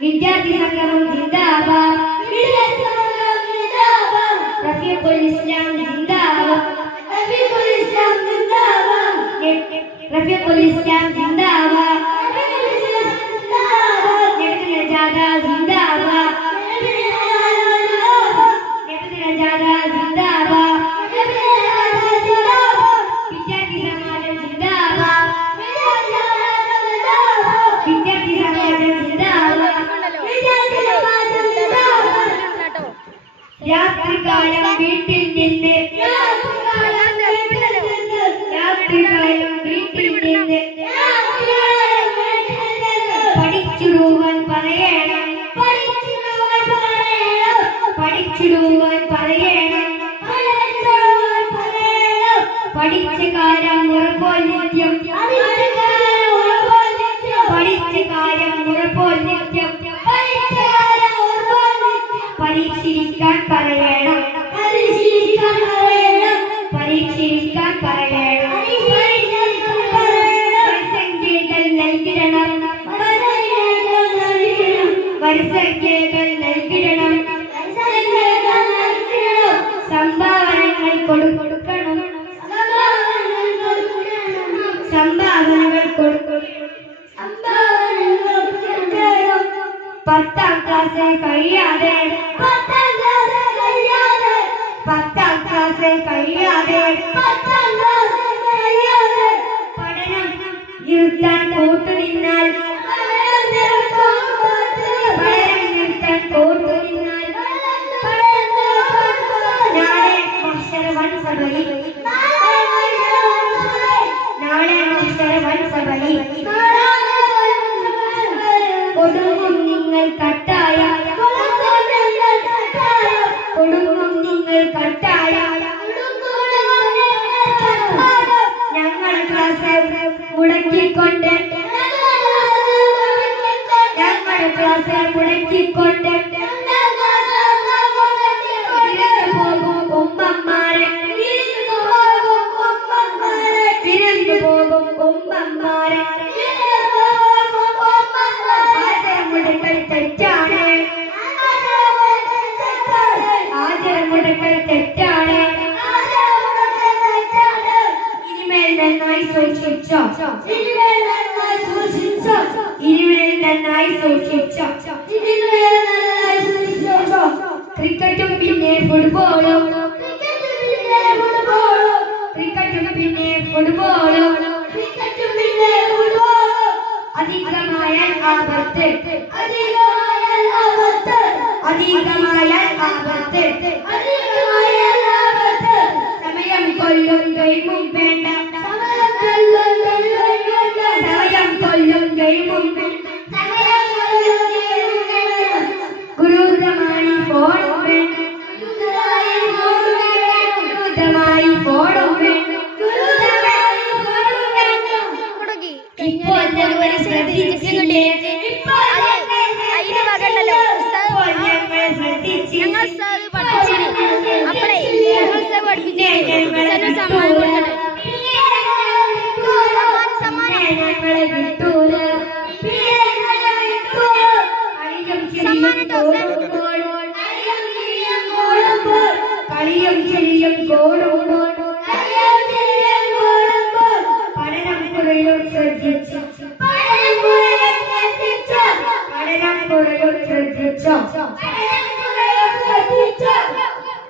ವಿದ್ಯಾರ್ಥಿ ಸಂಘವು ಜಿಂದಾಬಾದ್ ರಫೀಕುಲ್ ಇಸ್ಲಾಂ ಜಿಂದಾಬಾದ್ ರಫೀಕುಲ್ ಇಸ್ಲಾಂ ಜಿಂದಾಬಾದ್ ರಫೀಕುಲ್ ಇಸ್ಲಾಂ ಜಿಂದಾಬಾದ್ രാത്രികാലം വീട്ടിൽ നിന്ന് രാത്രികാലം വീട്ടിൽ നിന്ന് പഠിച്ചിടുവാൻ പറയണം. പഠിച്ചിടുവാൻ പറയണം. പഠിച്ച കാര്യം ഉറപ്പോൽ നിത്യം വരിസംഖ്യകൾ നൽകിടണം. സംഭാവനകൾ കൊടു- കൊടുക്കണം. സംഭാവനകൾ കൊടുക്കണം. പത്താം ക്ലാസ് കഴിയാതെ പത്താം ക്ലാസ് കഴിയാതെ പഠനം നിർത്താൻ കൂട്ടുനിന്നാൽ നിങ്ങൾ കട്ടായ ഇനിമേൽ നന്നായി സൂക്ഷിച്ചോ ക്രിക്കറ്റും പിന്നെ ഫുട്ബോളും. ക്രിക്കറ്റും പിന്നെ ഫുട്ബോളും. അധികമായാൽ ആപത്ത്. അധികമായാൽ ആപത്ത്. സമയം കളിയും ചിരിയും കൂടുമ്പോൾ പഠനം കുറയും ശ്രദ്ധിച്ചു പഠനം കുറയും ശ്രദ്ധിച്ചോ